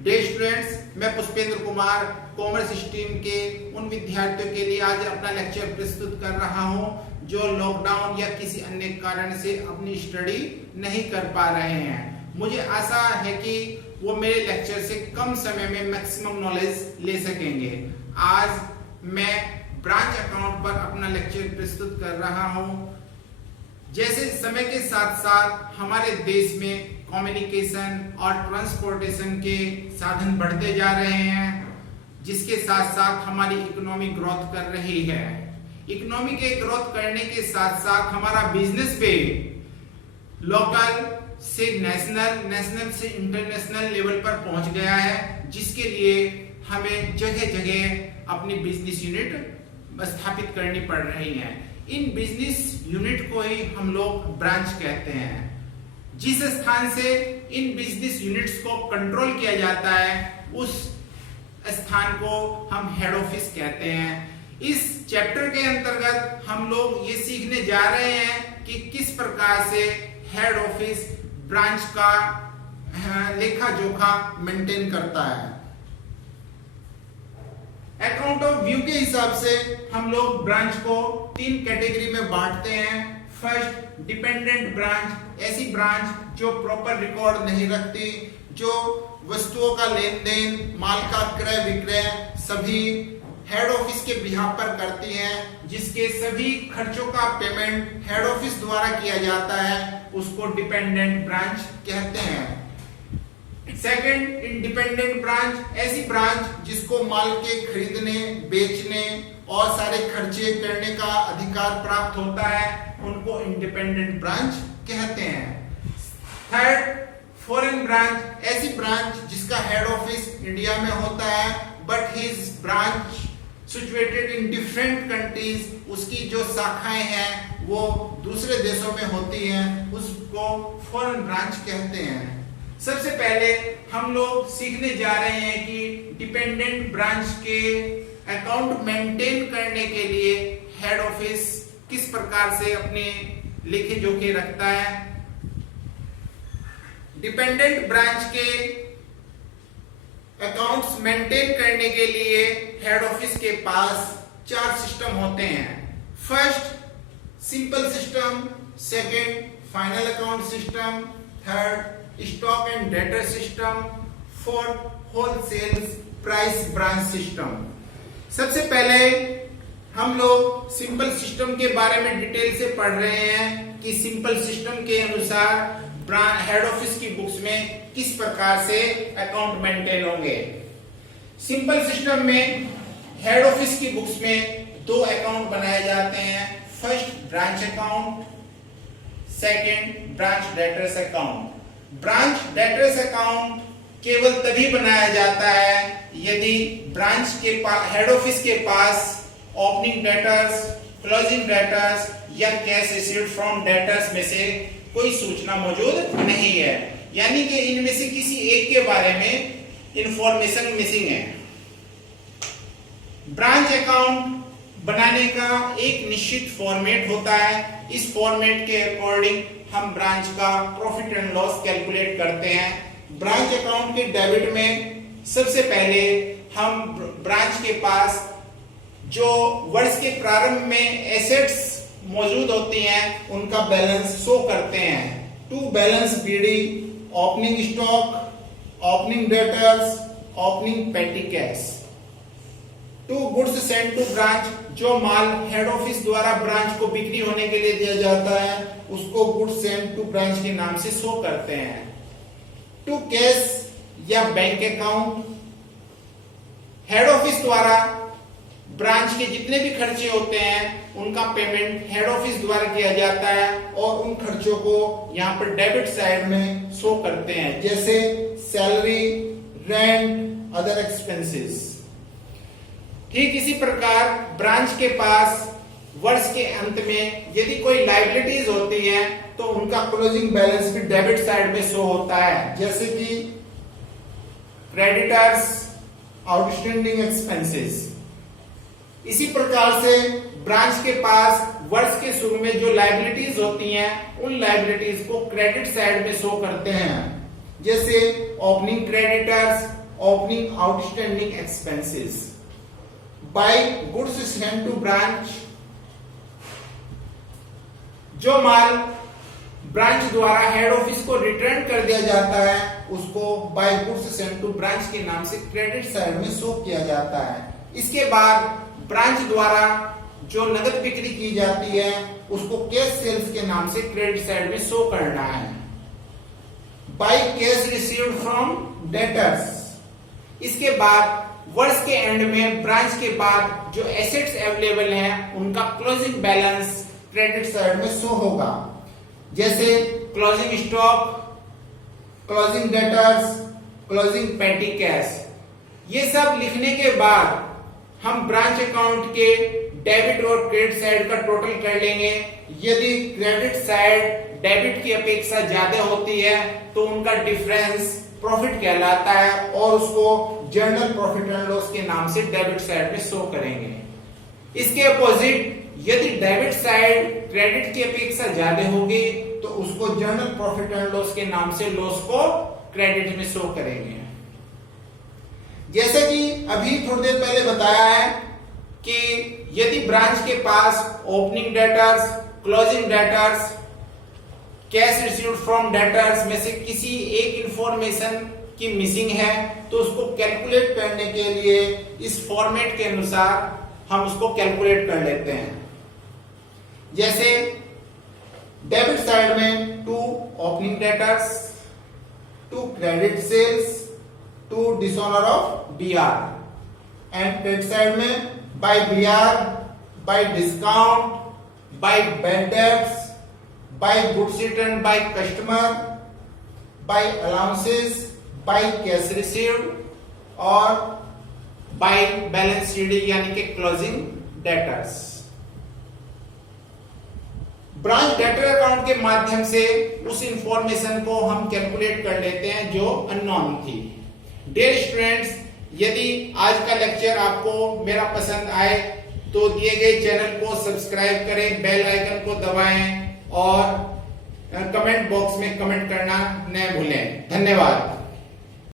Dear students, मैं Pushpendra Kumar commerce stream के उन विद्यार्थियों के लिए आज अपना लेक्चर प्रस्तुत कर रहा हूं जो लॉकडाउन या किसी अन्य कारण से अपनी स्टडी नहीं कर पा रहे हैं। मुझे आशा है कि वो मेरे लेक्चर से कम समय में मैक्सिमम नॉलेज ले सकेंगे। आज मैं ब्रांच अकाउंट पर अपना लेक्चर प्रस्तुत कर रहा हूं। जैसे समय के साथ साथ हमारे देश में कम्युनिकेशन और ट्रांसपोर्टेशन के साधन बढ़ते जा रहे हैं, जिसके साथ साथ हमारी इकोनॉमी ग्रोथ कर रही है। इकोनॉमी के ग्रोथ करने के साथ साथ हमारा बिजनेस पे लोकल से नेशनल से इंटरनेशनल लेवल पर पहुंच गया है, जिसके लिए हमें जगह जगह अपनी बिजनेस यूनिट स्थापित करनी पड़ रही है। इन बिजनेस यूनिट को ही हम लोग ब्रांच कहते हैं। जिस स्थान से इन बिजनेस यूनिट्स को कंट्रोल किया जाता है उस स्थान को हम हेड ऑफिस कहते हैं। इस चैप्टर के अंतर्गत हम लोग ये सीखने जा रहे हैं कि किस प्रकार से हेड ऑफिस ब्रांच का लेखा जोखा मेंटेन करता है। अकाउंट ऑफ व्यू के हिसाब से हम लोग ब्रांच को 3 कैटेगरी में बांटते हैं। फर्स्ट, डिपेंडेंट ब्रांच, ऐसी ब्रांच जो प्रॉपर रिकॉर्ड नहीं रखती, जो वस्तुओं का लेन देन, माल का क्रय विक्रय सभी हेड ऑफिस के बिहाफ पर करती है, जिसके सभी खर्चों का पेमेंट हेड ऑफिस द्वारा किया जाता है, उसको डिपेंडेंट ब्रांच कहते हैं। सेकंड, इंडिपेंडेंट ब्रांच, ऐसी ब्रांच जिसको माल के खरीदने, बेचने और सारे खर्चे करने का अधिकार प्राप्त होता है, उनको इंडिपेंडेंट ब्रांच कहते हैं। थर्ड, फॉरेन ब्रांच, ऐसी ब्रांच जिसका हेड ऑफिस इंडिया में होता है but his branch situated in different countries, उसकी जो शाखाएं हैं वो दूसरे देशों में होती हैं, उसको फॉरेन ब्रांच कहते हैं। सबसे पहले हम लोग सीखने जा रहे हैं कि डिपेंडेंट ब्रांच के अकाउंट मेंटेन करने के लिए हेड ऑफिस किस प्रकार से अपने लेखे जोखे रखता है। डिपेंडेंट ब्रांच के अकाउंट्स मेंटेन करने के लिए हेड ऑफिस के पास 4 सिस्टम होते हैं। First, simple system, second, final account system, third, stock and debtor system, fourth, wholesale price branch system. सबसे पहले हम लोग सिंपल सिस्टम के बारे में डिटेल से पढ़ रहे हैं कि सिंपल सिस्टम के अनुसार हेड ऑफिस की बुक्स में किस प्रकार से अकाउंट मेंटेन होंगे। सिंपल सिस्टम में हेड ऑफिस की बुक्स में 2 अकाउंट बनाए जाते हैं। First, branch account, second, branch debtors account. Branch debtors account केवल तभी बनाया जाता है यदि ब्रांच के हेड ऑफिस के पास ओपनिंग डेटर्स, क्लोजिंग डेटर्स या कैश रिसीव्ड फ्रॉम डेटर्स में से कोई सूचना मौजूद नहीं है, यानी कि इनमें से किसी एक के बारे में इंफॉर्मेशन मिसिंग है। ब्रांच अकाउंट बनाने का एक निश्चित फॉर्मेट होता है। इस फॉर्मेट के अकॉर्डिंग हम ब्रांच का प्रॉफिट एंड लॉस कैलकुलेट करते हैं। ब्रांच अकाउंट के डेबिट में सबसे पहले हम ब्रांच के पास जो वर्ष के प्रारंभ में एसेट्स मौजूद होती हैं उनका बैलेंस शो करते हैं। To balance BD, opening stock, opening debtors, opening petty cash. To goods send to branch, जो माल हेड ऑफिस द्वारा ब्रांच को बिक्री होने के लिए दिया जाता है उसको गुड्स सेंड टू ब्रांच के नाम से शो करते हैं। टू कैश या बैंक अकाउंट, हेड ऑफिस द्वारा ब्रांच के जितने भी खर्चे होते हैं उनका पेमेंट हेड ऑफिस द्वारा किया जाता है और उन खर्चों को यहाँ पर डेबिट साइड में शो करते हैं, जैसे सैलरी, रेंट, अदर एक्सपेंसेस। ठीक इसी प्रकार ब्रांच के पास वर्ष के अंत में यदि कोई लायबिलिटीज होती है तो उनका क्लोजिंग बैलेंस भी डेबिट साइड में शो होता है, जैसे कि क्रेडिटर्स, आउटस्टैंडिंग एक्सपेंसेस। इसी प्रकार से ब्रांच के पास वर्ष के शुरू में जो लायबिलिटीज होती हैं उन लायबिलिटीज को क्रेडिट साइड में शो करते हैं, जैसे opening creditors, opening outstanding expenses. By goods sent to branch, जो माल ब्रांच द्वारा हेड ऑफिस को रिटर्न कर दिया जाता है उसको by goods sent to branch के नाम से क्रेडिट साइड में शो किया जाता है। इसके बाद ब्रांच द्वारा जो नगद बिक्री की जाती है उसको कैश सेल्स के नाम से क्रेडिट साइड में शो करना है। Bye cash received from debtors, इसके बाद वर्ष के एंड में ब्रांच के बाद जो एसेट्स अवेलेबल हैं उनका क्लोजिंग बैलेंस क्रेडिट साइड में शो होगा, जैसे closing stock, closing debtors, closing पेटी कैश। ये सब लिखने के बाद हम ब्रांच अकाउंट के डेबिट और क्रेडिट साइड का टोटल कर लेंगे। यदि क्रेडिट साइड डेबिट की अपेक्षा ज्यादा होती है तो उनका डिफरेंस प्रॉफिट कहलाता है और उसको जर्नल प्रॉफिट एंड लॉस के नाम से डेबिट साइड में शो करेंगे। इसके अपोजिट यदि डेबिट साइड क्रेडिट की अपेक्षा ज्यादा होगी तो उसको जर्नल प्रॉफिट एंड लॉस के नाम से लॉस को क्रेडिट में शो करेंगे। जैसे कि अभी थोड़ी देर पहले बताया है कि यदि ब्रांच के पास opening debtors, closing debtors, cash received from debtors में से किसी एक इंफॉर्मेशन की मिसिंग है तो उसको कैलकुलेट करने के लिए इस फॉर्मेट के अनुसार हम उसको कैलकुलेट कर लेते हैं। जैसे डेबिट साइड में to opening debtors, to credit sales, to dishonour of BR, and credit side में by BR, by discount, by bad debts, by goods return by customer, by allowances, by cash received और by balance sheet यानी कि closing debtors. Branch debtor account के माध्यम से उस information को हम कैलकुलेट कर लेते हैं जो अननोन थी। डियर स्टूडेंट्स, यदि आज का लेक्चर आपको मेरा पसंद आए तो दिए गए चैनल को सब्सक्राइब करें, बेल आइकन को दबाएं और कमेंट बॉक्स में कमेंट करना न भूलें। धन्यवाद।